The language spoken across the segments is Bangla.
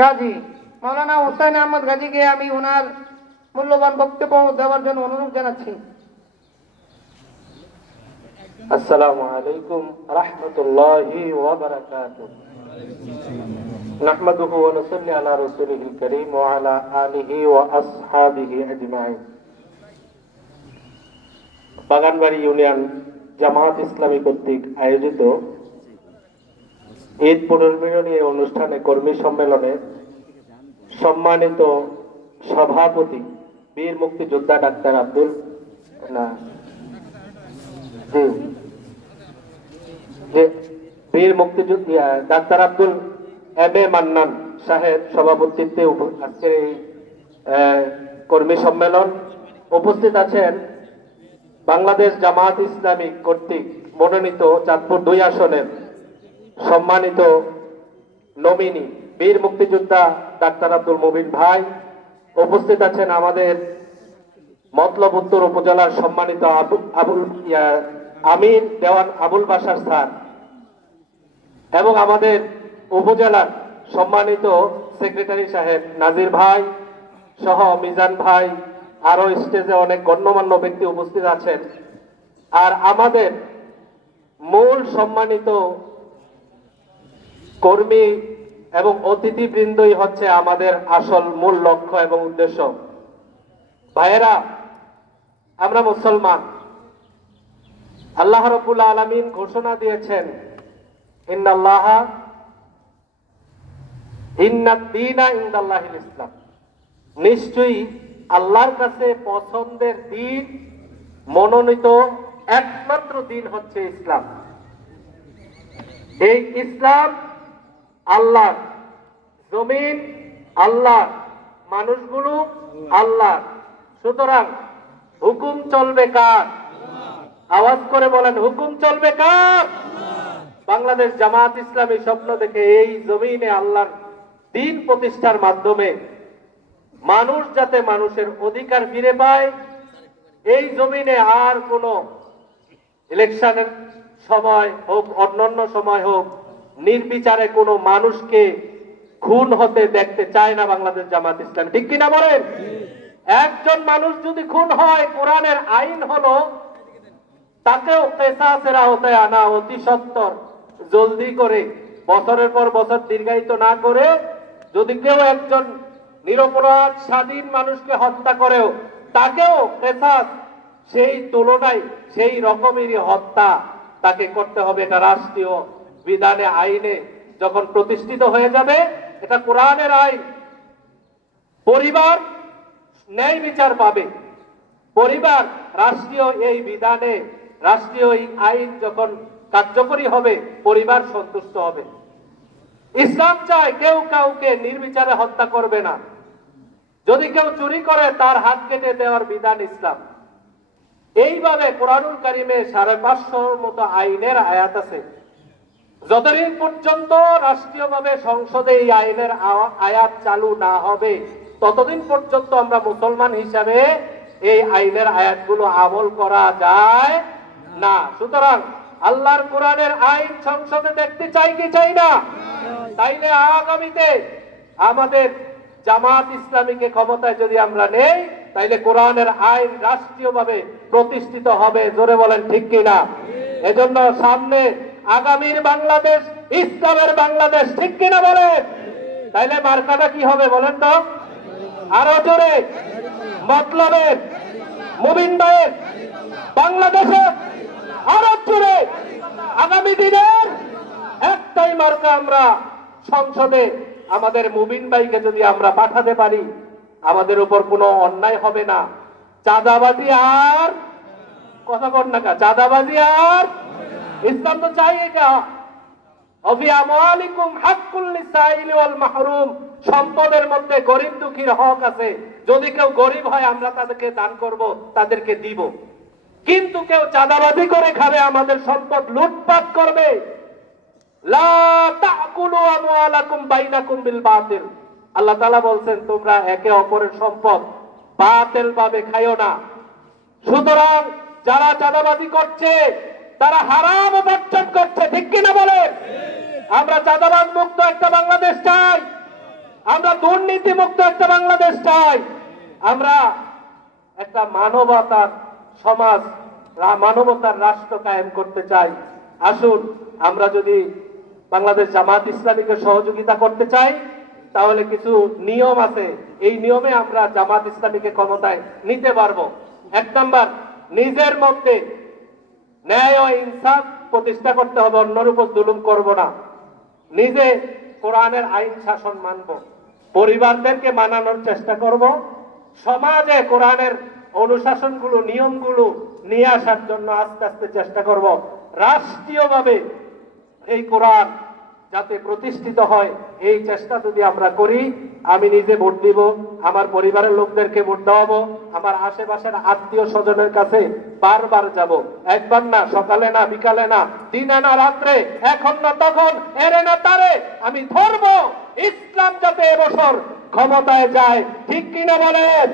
গাজী মাওলানা হোসেন আহমদ গাজীকে আমি ওনার মূল্যবান বক্তব্য দেওয়ার জন্য অনুরোধ জানাচ্ছি। আসসালামু আলাইকুম রাহমাতুল্লাহি ওয়া বারাকাতুহু। নাহমাদুহু ওয়া নুসাল্লি আলা রাসূলিল কারীম ওয়া আলা আলিহি ওয়া আসহাবিহি আজমাইন। বাগানবাড়ি ইউনিয়ন জামায়াত ইসলামী কর্তৃক আয়োজিত ঈদ পুনর্মিলনী অনুষ্ঠানে কর্মী সম্মেলনে সম্মানিত সভাপতি বীর মুক্তিযোদ্ধা ডাক্তার আব্দুল বীর মুক্তিযোদ্ধা doctor Abdul M A Mannan সাহেব সভাপতিত্বে আজকের এই কর্মী সম্মেলন উপস্থিত আছেন বাংলাদেশ জামায়াত ইসলামী কর্তৃক মনোনীত চাঁদপুর 2 আসনের সম্মানিত নমিনি বীর মুক্তিযোদ্ধা ডাক্তার আব্দুল মুবিন ভাই, উপস্থিত আছেন আমাদের মতলব উত্তর উপজেলার সম্মানিত আমির দেওয়ান আবুল বাশার স্যার এবং আমাদের উপজেলার সম্মানিত সেক্রেটারি সাহেব নাজির ভাই সহ মিজান ভাই, আরো স্টেজে অনেক গণ্যমান্য ব্যক্তি উপস্থিত আছেন। আর আমাদের মূল সম্মানিত কর্মী এবং অতিথিবৃন্দই হচ্ছে আমাদের আসল মূল লক্ষ্য এবং উদ্দেশ্য। ভাইয়েরা, আমরা মুসলমান। আল্লাহ রাব্বুল আলামিন ঘোষণা দিয়েছেন ইন্নাদ-দীনা ইনদাল্লাহিল ইসলাম, নিশ্চয়ই আল্লাহর কাছে পছন্দের দিন, মনোনীত একমাত্র দিন হচ্ছে ইসলাম। এই ইসলাম আল্লাহ, জমিন আল্লাহ, মানুষগুলো আল্লাহ। সুতরাং হুকুম চলবে কার? আওয়াজ করে বলেন, হুকুম চলবে কার? বাংলাদেশ জামায়াত ইসলামী স্বপ্ন দেখে এই জমিনে আল্লাহর দিন প্রতিষ্ঠার মাধ্যমে মানুষ যাতে মানুষের অধিকার ফিরে পায়, এই জমিনে আর কোন ইলেকশনের সময় হোক, অন্যান্য সময় হোক, নির্বিচারে কোনো মানুষকে খুন হতে দেখতে চায় না বাংলাদেশ জামায়াত ইসলামী। ঠিক কিনা বলেন? একজন মানুষ যদি খুন হয়, কোরআনের আইন হলো তাকেও কিসাসের আওতায় আনা অতি সত্বর, জলদি করে, বছরের পর বছর দীর্ঘায়িত না করে। যদি কেউ একজন নিরপরাধ স্বাধীন মানুষকে হত্যা করেও তাকেও কিসাস, সেই তুলনায় সেই রকমেরই হত্যা তাকে করতে হবে। এটা রাষ্ট্রীয় বিধানে, আইনে যখন প্রতিষ্ঠিত হয়ে যাবে, এটা কোরআনের আইন। পরিবার ন্যায় বিচার পাবে। পরিবার রাষ্ট্রীয় এই বিধানে, রাষ্ট্রীয় এই আইন যখন কার্যকরী হবে, পরিবার সন্তুষ্ট হবে। ইসলাম চায় কেউ কাউকে নির্বিচারে হত্যা করবে না। যদি কেউ চুরি করে তার হাত কেটে দেওয়ার বিধান ইসলাম। এইভাবে কোরআনুল কারিমে 550 মতো আইনের আয়াত আছে। যতদিন পর্যন্ত রাষ্ট্রীয়ভাবে সংসদে এই আইনের আয়াত চালু না হবে, ততদিন পর্যন্ত আমরা মুসলমান হিসাবে এই আইনের আয়াতগুলো আমল করা যায় না। সুতরাং আল্লাহর কোরআনের আইন সংসদে দেখতে চাই কি চাই না? তাইলে আগামীতে আমাদের জামাত ইসলামীকে ক্ষমতায় যদি আমরা নেই, তাইলে কোরআনের আইন রাষ্ট্রীয়ভাবে প্রতিষ্ঠিত হবে। জোরে বলেন ঠিক কিনা? এজন্য সামনে আগামীর বাংলাদেশ ইসলামের বাংলাদেশ। ঠিক কিনা বলেন? তাইলে মার্কাটা কি হবে বলেন তো? আরো জোরে। মতলবের, মুবিন ভাইয়ের বাংলাদেশে আরো জোরে। আগামী দিনের একটাই মার্কা, আমরা সংসদে আমাদের মুবিন ভাইকে যদি আমরা পাঠাতে পারি, আমাদের উপর কোনো অন্যায় হবে না। চাঁদাবাজি আর কথা কর না, চাঁদাবাজি আর ইসলাম তো চাই এটা। অফি আমওয়ালিকুম হাক্কুল লিসাইলি ওয়াল মাহরুম, সম্পদের মধ্যে গরিব দুঃখীর হক আছে। যদি কেউ গরিব হয়, আমরা তাদেরকে দান করব, তাদেরকে দিব। কিন্তু কেউ চাঁদাবাজি করে খাবে, আমাদের সম্পদ লুটপাট করবে, লা তাকুলু আমওয়ালাকুম বাইনাকুম বিল বাতিল। আল্লাহ তাআলা বলছেন, তোমরা একে অপরের সম্পদ বাতিল ভাবে খাইও না। সুতরাং যারা চাঁদাবাজি করছে তারা হারাম উপার্জন করছে। ঠিক কিনা বলেন? আমরা চাঁদাবাজ মুক্ত একটা বাংলাদেশ চাই। আমরা দুর্নীতিমুক্ত একটা বাংলাদেশ চাই। আমরা একটা মানবতার সমাজ, মানবতার রাষ্ট্র কায়েম করতে চাই। আসুন আমরা যদি বাংলাদেশ জামাত ইসলামীকে সহযোগিতা করতে চাই, তাহলে কিছু নিয়ম আছে, এই নিয়মে আমরা জামাত ইসলামীকে ক্ষমতায় নিতে পারবো। 1 নাম্বার, নিজের মধ্যে ন্যায় ও ইনসাফ প্রতিষ্ঠা করতে হবে, অন্যের উপর জুলুম করব না। নিজে কোরআনের আইন শাসন মানব, পরিবারদেরকে মানানোর চেষ্টা করব, সমাজে কোরআনের অনুশাসনগুলো, নিয়মগুলো নিয়ে আসার জন্য আস্তে আস্তে চেষ্টা করব। রাষ্ট্রীয়ভাবে এই কোরআন যাতে প্রতিষ্ঠিত হয়, এই চেষ্টা যদি আমরা করি, আমি নিজে ভোট দিব, আমার পরিবারের লোকদেরকে ভোট দেওয়াবো, আমার আশেপাশের আত্মীয় স্বজনের কাছে বারবার যাব, একবার না, সকালে না, বিকালে না, দিনে না, রাত্রে, এখন না তখন, এরে না তারে আমি ধরবো, ইসলাম যাতে এবছর ক্ষমতায় যায়। ঠিক কিনা বলেন?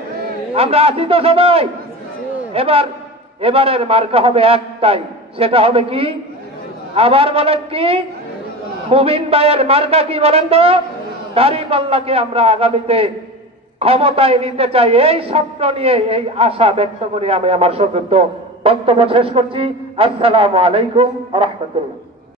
আমরা আছি তো সবাই? এবারের মার্কা হবে একটাই, সেটা হবে কি? আবার বলেন কি? মুবিন ভাইয়ের মার্কা কি বলেন তো? দাঁড়িপাল্লাকে আমরা আগামীতে ক্ষমতায় নিতে চাই, এই স্বপ্ন নিয়ে, এই আশা ব্যক্ত করে আমি আমার সংক্ষিপ্ত বক্তব্য শেষ করছি। আসসালামু আলাইকুম ওয়া রাহমাতুল্লাহ।